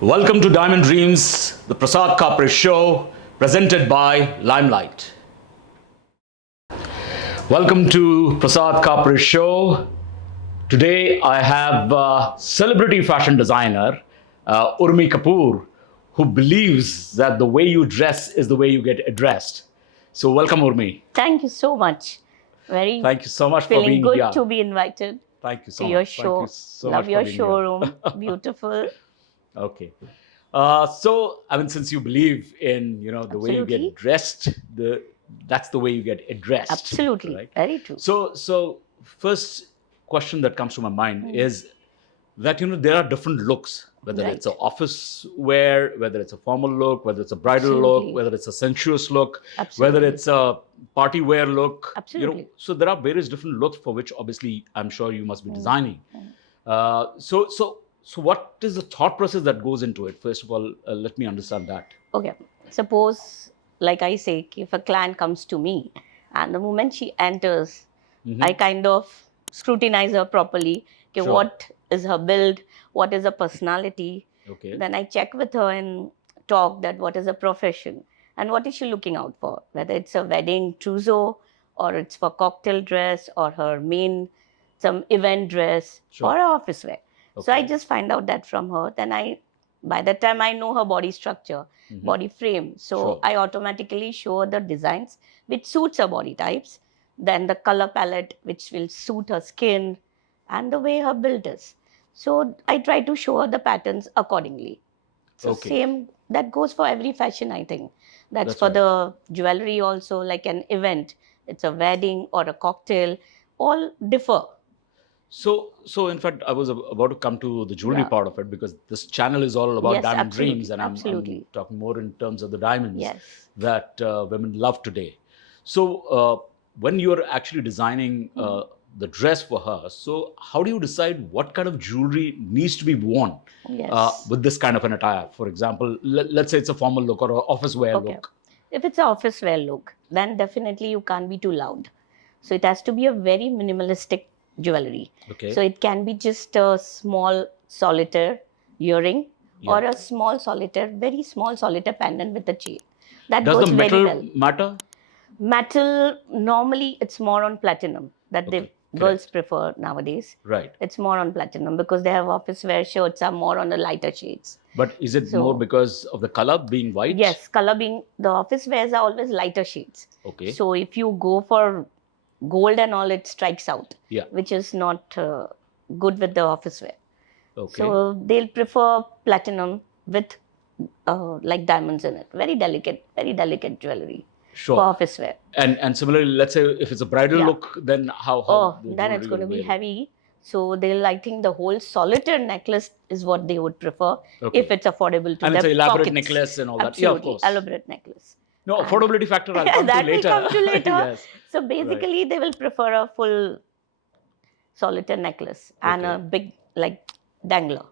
Welcome to Diamond Dreams, the Prasad Kapre Show, presented by Limelight. Welcome to Prasad Kapre Show. Today I have celebrity fashion designer Urrmee Kapoor, who believes that the way you dress is the way you get addressed. So welcome, Urrmee. Thank you so much. Very Thank you so much for feeling being good here. to be invited Thank you to so your much. Thank you show. so Love much your for being showroom. here. Beautiful. Okay. Since you believe in, the way you Absolutely. get dressed, that's the way you get addressed. Absolutely. Correct? Very true. So first question that comes to my mind is that, there are different looks, whether Right. it's an office wear, whether it's a formal look, whether it's a bridal look, Absolutely. whether it's a sensuous look, Absolutely. whether it's a party wear look. Absolutely. So there are various different looks for which obviously I'm sure you must be designing. So what is the thought process that goes into it? First of all, let me understand that. Okay. Suppose, like I say, if a client comes to me and the moment she enters, I kind of scrutinize her properly. Okay, Sure. what is her build? What is her personality? Okay. Then I check with her and talk that what is her profession and what is she looking out for, whether it's a wedding trousseau or it's for cocktail dress or her main some event dress Sure. or office wear. So I Okay. just find out that from her. Then by the time I know her body structure, body frame, so Sure. I automatically show her the designs which suits her body types, then the color palette which will suit her skin and the way her build is. So I try to show her the patterns accordingly. So Okay. same that goes for every fashion, I think. That's That's for right. the jewelry also, like an event. It's a wedding or a cocktail, all differ. So in fact, I was about to come to the jewelry Yeah. part of it, because this channel is all about Yes, diamond absolutely, dreams, and I'm absolutely. talking more in terms of the diamonds Yes. that women love today. So when you're actually designing the dress for her, so how do you decide what kind of jewelry needs to be worn Yes. with this kind of an attire? For example, let's say it's a formal look or an office wear Okay. look. If it's an office wear look, then definitely you can't be too loud. So it has to be a very minimalistic jewelry. Okay. So it can be just a small solitaire earring or Yeah. a small solitaire, very small solitaire pendant with a chain. That Does the goes very metal well. matter? Metal, normally it's more on platinum that Okay. girls Correct. prefer nowadays. Right. It's more on platinum because they have office wear shirts are more on the lighter shades. But is it So- more because of the color being white? Yes, color being the office wears are always lighter shades. Okay. So if you go for gold and all, it strikes out, Yeah. which is not good with the office wear. Okay. So they'll prefer platinum with like diamonds in it. Very delicate jewelry Sure. for office wear. And similarly, let's say if it's a bridal Yeah. look, then how Oh, the then it's jewelry going to will be vary? heavy. So I think the whole solitaire necklace is what they would prefer Okay. if it's affordable to And their it's an elaborate pockets. necklace and all that. Absolutely, Yeah, of course. elaborate necklace. No, And- affordability factor I'll come that to later. will come to later. Yes. So basically, they will prefer a full solitaire necklace and Okay. a big like dangler.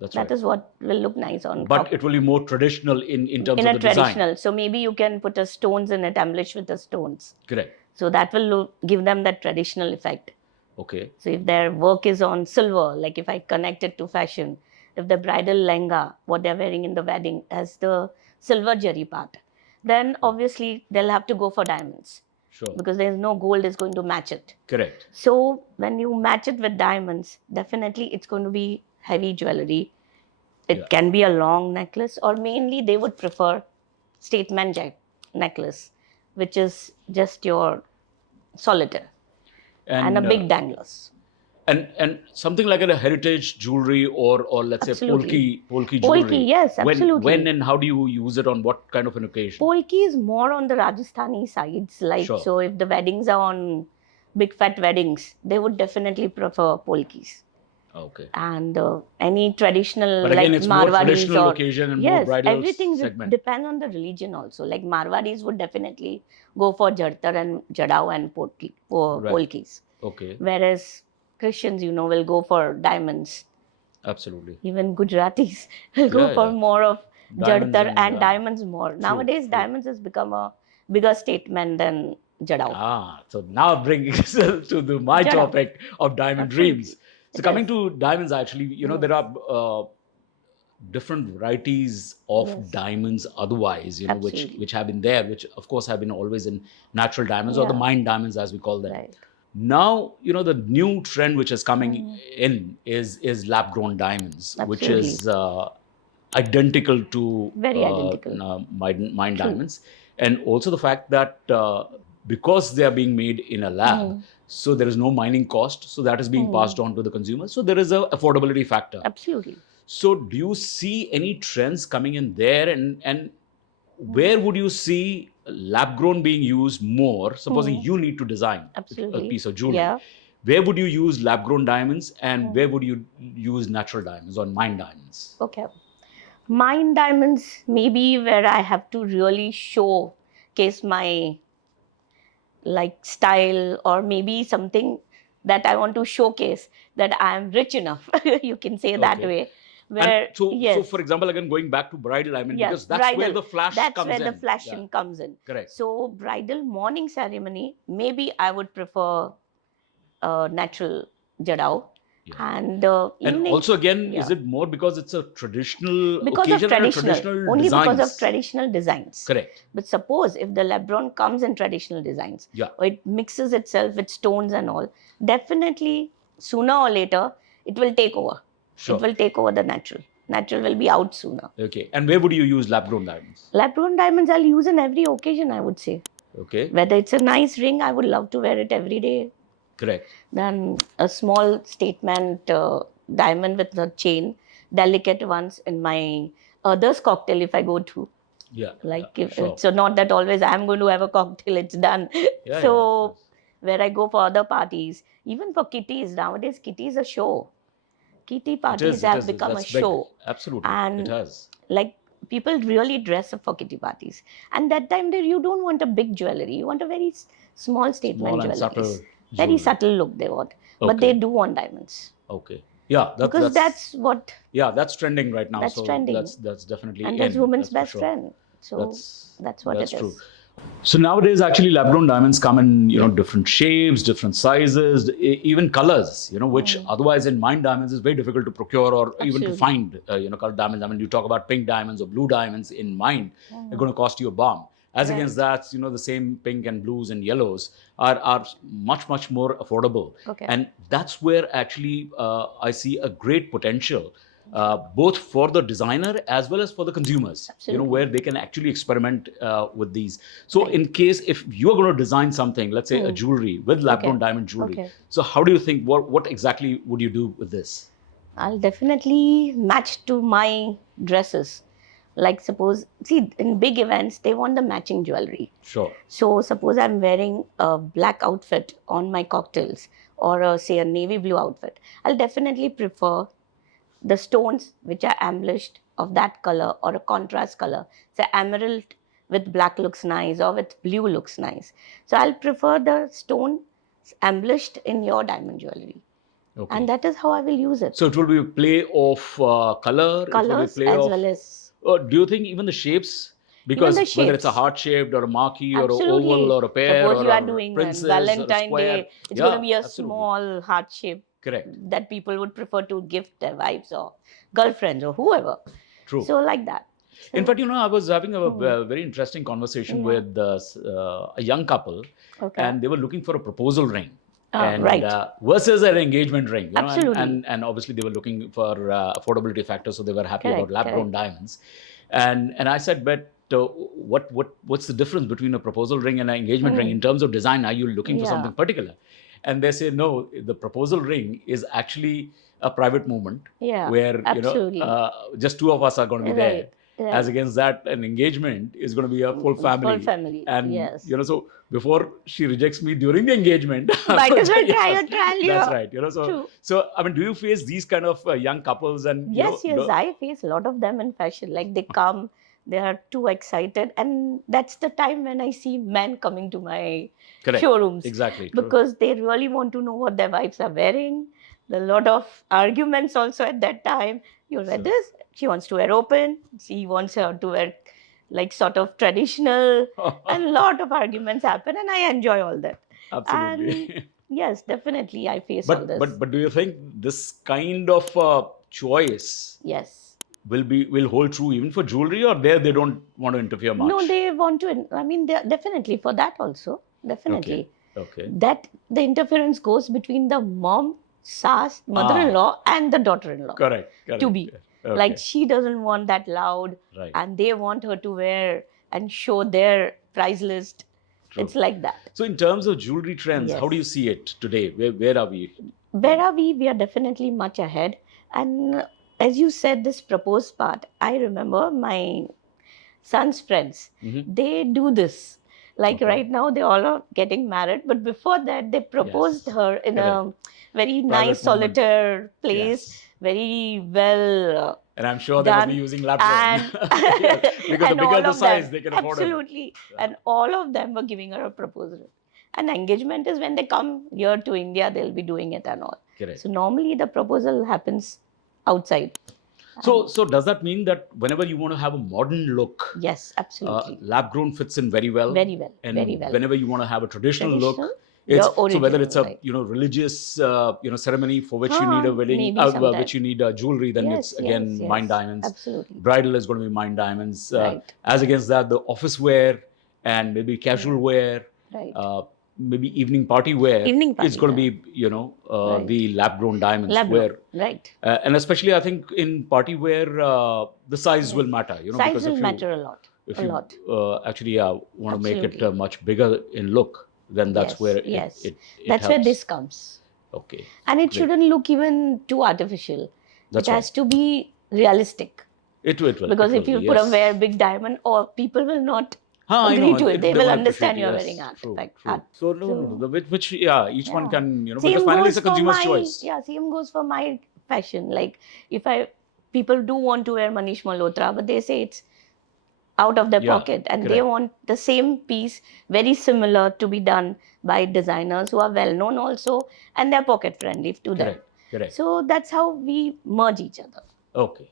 That's That right. is what will look nice on. But it will be more traditional in terms in of a the design. traditional. So maybe you can put a stones in it, embellish with the stones. Correct. So that will give them that traditional effect. Okay. So if their work is on silver, like if I connect it to fashion, if the bridal lehenga, what they're wearing in the wedding, has the silver jerry part, then obviously they'll have to go for diamonds Sure. because there's no gold is going to match it. Correct. So when you match it with diamonds, definitely it's going to be heavy jewelry. It Yeah. can be a long necklace, or mainly they would prefer statement necklace, which is just your solitaire and a big danglers. And something like a heritage jewelry or let's Absolutely. say polki jewelry. Polki, yes, absolutely. When and how do you use it on what kind of an occasion? Polki is more on the Rajasthani sides. Like, Sure. so if the weddings are on big fat weddings, they would definitely prefer polkis. Okay. And any traditional, But again, like it's more Marwadis traditional or occasion and more yes, bridal everything segment. depends on the religion also. Like Marwadis would definitely go for Jartar and Jadao and Right. polkis. Okay. Whereas Christians, will go for diamonds. Absolutely. Even Gujaratis will go Yeah, for yeah. more of Diamonds Jartar and, and diamonds more. Nowadays, true. diamonds has become a bigger statement than Jadao. So now bringing us to my Jadao. topic of diamond Absolutely. dreams. So It coming is. to diamonds, actually, there are different varieties of Yes. diamonds otherwise, Absolutely. which have been there, which of course have been always in natural diamonds or the Yeah. mined diamonds as we call them. Right. Now, the new trend which is coming Mm. in is lab grown diamonds, which Absolutely. is identical to Very identical. mine True. diamonds, and also the fact that because they are being made in a lab, Mm. so there is no mining cost, so that is being passed on to the consumer. So there is a affordability factor. Absolutely. So do you see any trends coming in there, and where would you see lab grown being used more? Supposing you need to design a Absolutely. piece of jewelry, Yeah. where would you use lab grown diamonds, and Mm. where would you use natural diamonds or mine diamonds? Okay. Mine diamonds, maybe where I have to really showcase my like style, or maybe something that I want to showcase that I am rich enough. You can say that Okay. way. And Where so for yes, example, again going back to bridal diamond, yes, because that's where bridal. the flash That's comes where the in. Yeah, flashing comes in. correct. So bridal morning ceremony, maybe I would prefer natural jadao. Yeah. And And evening, also again, yeah, is it more because it's a traditional because of occasion and a traditional, traditional only because of designs? traditional designs. Correct. But suppose if the lebron comes in traditional designs, Yeah. or it mixes itself with stones and all, definitely sooner or later it will take over. Sure. It will take over the natural will be out sooner. Okay. And where would you use lab grown diamonds? Lab grown diamonds I'll use in every occasion, I would say. Okay. Whether it's a nice ring, I would love to wear it every day. Correct. Then a small statement diamond with a chain, delicate ones in my others cocktail if I go to. Yeah. Like yeah, if sure. it's not that always I'm going to have a cocktail, it's done. Yeah, So yeah, of course. where I go for other parties, even for kitties, nowadays kitty is a show. Kitty It parties is. It have is. become a That's big. show. Absolutely. It And has. like people really dress up for kitty parties. And that time there you don't want a big jewelry. You want a very small statement Small and subtle jewelries. Very jewelry. subtle look they want. But Okay. they do want diamonds. Okay. Yeah, Because that's what yeah, that's trending right now. that's so trending. that's definitely And in. that's woman's That's for best sure. friend. So that's what That's it true. is. So nowadays, actually, lab-grown diamonds come in different shapes, different sizes, even colors. Which otherwise in mined diamonds is very difficult to procure or even to Absolutely. find. Colored diamonds. I mean, you talk about pink diamonds or blue diamonds in mined, they're going to cost you a bomb. As against that, the same pink and blues and yellows are much more affordable. Okay. And that's where actually I see a great potential. Both for the designer as well as for the consumers, Absolutely. where they can actually experiment with these. So Right. in case if you're going to design something, let's say a jewelry with lab-grown diamond jewelry, Okay. so how do you think, what exactly would you do with this? I'll definitely match to my dresses. Like suppose, see, in big events, they want the matching jewelry. Sure. So suppose I'm wearing a black outfit on my cocktails, or say a navy blue outfit. I'll definitely prefer the stones which are embellished of that color or a contrast color. So emerald with black looks nice, or with blue looks nice. So I'll prefer the stone embellished in your diamond jewelry. Okay. And that is how I will use it. So it will be a play of color. It will be Colors play as of, well as do you think even the shapes? Because the whether it's a shapes. heart shaped or a marquee or an Absolutely. oval or a pear Suppose or you are a doing princess on or a Valentine square, Day, it's going to be a absolutely. small heart shape Correct. that people would prefer to gift their wives or girlfriends or whoever. True. So like that. So, in fact, I was having a very interesting conversation with a young couple, okay. and they were looking for a proposal ring. And right. Versus an engagement ring, Absolutely. and obviously they were looking for affordability factors, so they were happy Correct, about lab-grown diamonds. And I said, but what's the difference between a proposal ring and an engagement ring in terms of design? Are you looking for something particular? And they say, no, the proposal ring is actually a private moment where absolutely. just two of us are going to be there. Right. As against that, an engagement is going to be a full family. Full family. And yes. So before she rejects me during the engagement, might as well try a trial. that's right. So True. so I mean, do you face these kind of young couples? And yes, I face a lot of them in fashion. Like they come, they are too excited, and that's the time when I see men coming to my showrooms. Exactly. Because they really want to know what their wives are wearing. There are a lot of arguments also at that time. You'll wear this. She wants to wear open. She wants her to wear like sort of traditional. And a lot of arguments happen, and I enjoy all that. Absolutely. And yes, definitely I face all this. But do you think this kind of choice yes will hold true even for jewelry, or there they don't want to interfere much? No, they want to. I mean, definitely for that also. Definitely. Okay. That the interference goes between the mom, sas, mother-in-law, and the daughter-in-law. Correct. To be. Okay. Like she doesn't want that loud, Right. and they want her to wear and show their price list. True. It's like that. So in terms of jewelry trends, how do you see it today? Where are we? Where are we? We are definitely much ahead. And as you said, this proposed part, I remember my son's friends, they do this. Like right now, they all are getting married, but before that, they proposed her in a very nice solitaire place, very well. And I'm sure they will be using lab grown. Because the bigger the size, they can afford it. Absolutely. And all of them were giving her a proposal. And engagement is when they come here to India, they'll be doing it and all. Correct. So normally the proposal happens outside. So does that mean that whenever you want to have a modern look, yes, absolutely, lab grown fits in very well. Very well. And very well. whenever you want to have a traditional look, so whether it's a religious ceremony for which you need a wedding, which you need a jewelry, then it's again mined diamonds. Absolutely. Bridal is going to be mined diamonds. As against that, the office wear and maybe casual wear, maybe evening party wear, is going to be the lab grown diamonds. And especially I think in party wear, the size will matter. Size will matter a lot. If you actually want to make it much bigger in look, then that's where it that's helps. where this comes. Okay. And it shouldn't look even too artificial. It has to be realistic. It will. Because if you put a very big diamond, or people will not agree to it. They will understand you're wearing art. So which each one can, because finally it's a consumer's choice. Yeah, same goes for my fashion. Like people do want to wear Manish Malhotra, but they say it's out of their pocket, and they want the same piece very similar to be done by designers who are well known also, and they're pocket friendly to them. Correct. So that's how we merge each other. Okay.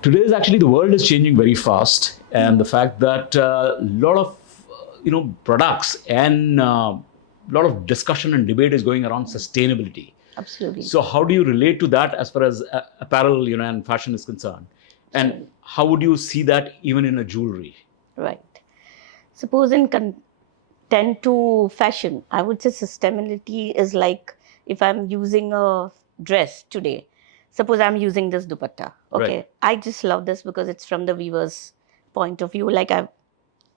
Today is actually the world is changing very fast, and the fact that a lot of products and a lot of discussion and debate is going around sustainability. Absolutely. So how do you relate to that as far as apparel and fashion is concerned? And how would you see that even in a jewelry? Right. Suppose in content to fashion, I would say sustainability is like if I'm using a dress today. Suppose I'm using this dupatta. Okay. I just love this because it's from the weaver's point of view. Like I've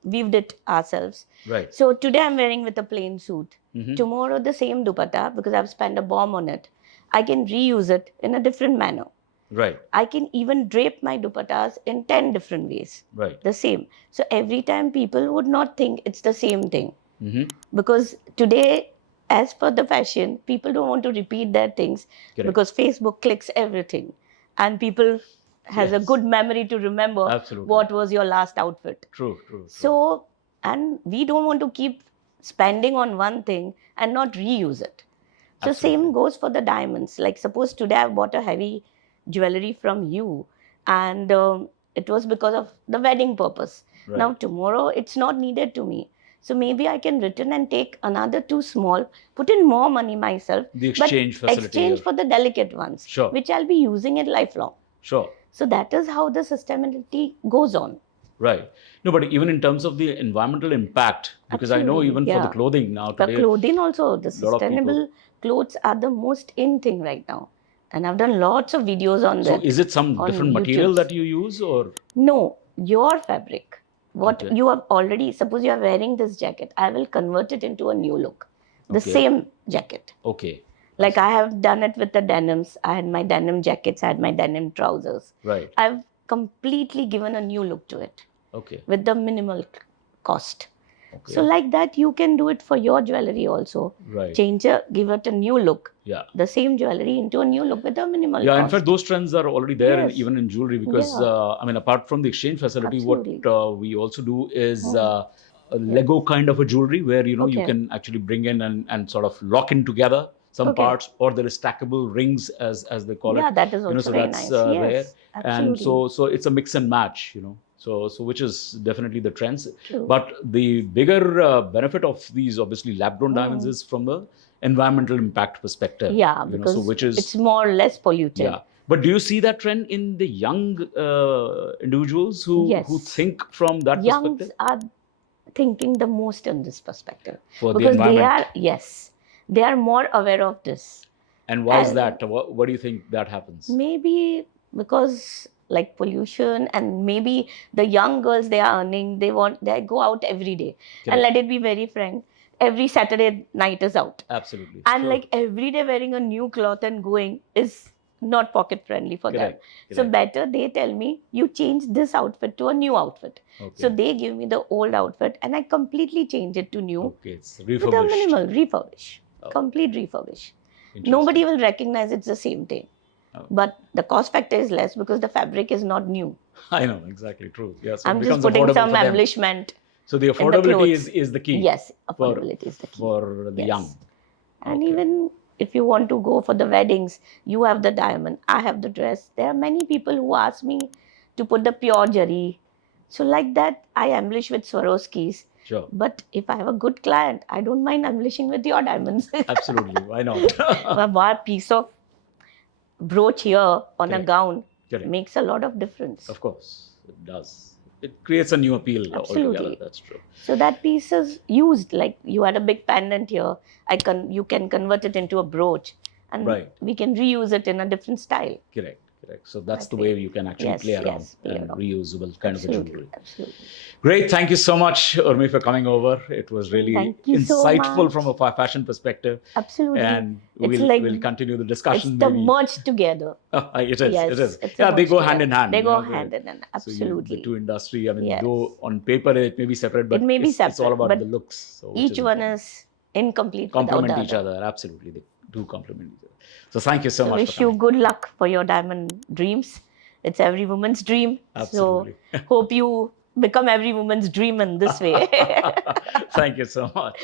weaved it ourselves. Right. So today I'm wearing with a plain suit. Tomorrow the same dupatta, because I've spent a bomb on it, I can reuse it in a different manner. Right. I can even drape my dupattas in 10 different ways. Right. The same. So every time people would not think it's the same thing. Because today, as per the fashion, people don't want to repeat their things because Facebook clicks everything. And people has a good memory to remember what was your last outfit. True. So, and we don't want to keep spending on one thing and not reuse it. So same goes for the diamonds. Like suppose today I bought a heavy jewellery from you, and it was because of the wedding purpose. Now tomorrow it's not needed to me. So maybe I can return and take another 2 small, put in more money myself. The exchange facility. Exchange for the delicate ones, which I'll be using it lifelong. Sure. So that is how the sustainability goes on. Right. No, but even in terms of the environmental impact, because I know even for the clothing now today. The clothing also, the sustainable clothes are the most in thing right now. And I've done lots of videos on that. So is it some different material that you use, or? No, your fabric. What you have already, suppose you are wearing this jacket, I will convert it into a new look. The same jacket. Okay. Like I have done it with the denims. I had my denim jackets, I had my denim trousers. Right. I've completely given a new look to it. Okay. With the minimal cost. Okay. So like that, you can do it for your jewellery also. Right. Give it a new look. Yeah. The same jewellery into a new look with a minimal cost. Yeah, in fact, those trends are already there even in jewellery, because, apart from the exchange facility, what we also do is a Lego kind of a jewellery where, you can actually bring in and sort of lock in together some parts, or there is stackable rings as they call it. Yeah, that is also very nice. There. Absolutely. And so it's a mix and match, So which is definitely the trends. True. But the bigger benefit of these obviously lab-grown diamonds is from the environmental impact perspective. Yeah, because which is, it's more or less polluted. Yeah. But do you see that trend in the young individuals who Yes. think from that Youngs perspective are thinking the most in this perspective for the because they environment? are, yes, they are more aware of this. And why is And that? What do you think that happens? maybe because like pollution, and maybe the young girls, they are earning, they go out every day. And Correct. let it be very frank, every Saturday night is out. Absolutely. And True. like every day wearing a new cloth and going is not pocket friendly for them. Correct. So Correct. better they tell me, you change this outfit to a new outfit. Okay. So they give me the old outfit and I completely change it to new Okay, it's with a refurbished. minimal refurbish. Oh. Complete refurbish. Interesting. Nobody will recognize it's the same thing. Oh. But the cost factor is less because the fabric is not new. I know, exactly, true. Yeah, so I'm it just becomes putting affordable some for them. embellishment. So the in the affordability clothes. is the key. Yes, affordability is the key. For the Yes. young. And Okay. even if you want to go for the weddings, you have the diamond, I have the dress. There are many people who ask me to put the pure jari. So like that, I embellish with Swarovskis. Sure. But if I have a good client, I don't mind embellishing with your diamonds. Absolutely. Why not? One piece of brooch here on Correct. a gown Correct. makes a lot of difference. Of course, it does. It creates a new appeal Absolutely. altogether. That's true. So that piece is used. Like you had a big pendant here, you can convert it into a brooch, and Right. we can reuse it in a different style. Correct. Correct. So that's the That way way. you can actually Yes, play around yes, play and around. reusable kind of a Absolutely, jewelry. absolutely. Great. Thank you so much, Urrmee, for coming over. It was really Thank you so insightful much. from a fashion perspective. Absolutely. And It's we'll, like we'll continue the discussion. it's the maybe. merge together. It is. Yes, It is. it's a Yeah, they merge go together. hand in hand. They you go know, hand in hand. So Absolutely. the two industry, I mean, Yes. though on paper it may be separate, but It may be it's all separate, about but the looks. So which each one important. is incomplete without Complement the each other. other. Absolutely. They do complement each other. So thank you so So much wish for you coming. good luck for your diamond dreams. It's every woman's dream. Absolutely. So hope you become every woman's dream in this way. Thank you so much.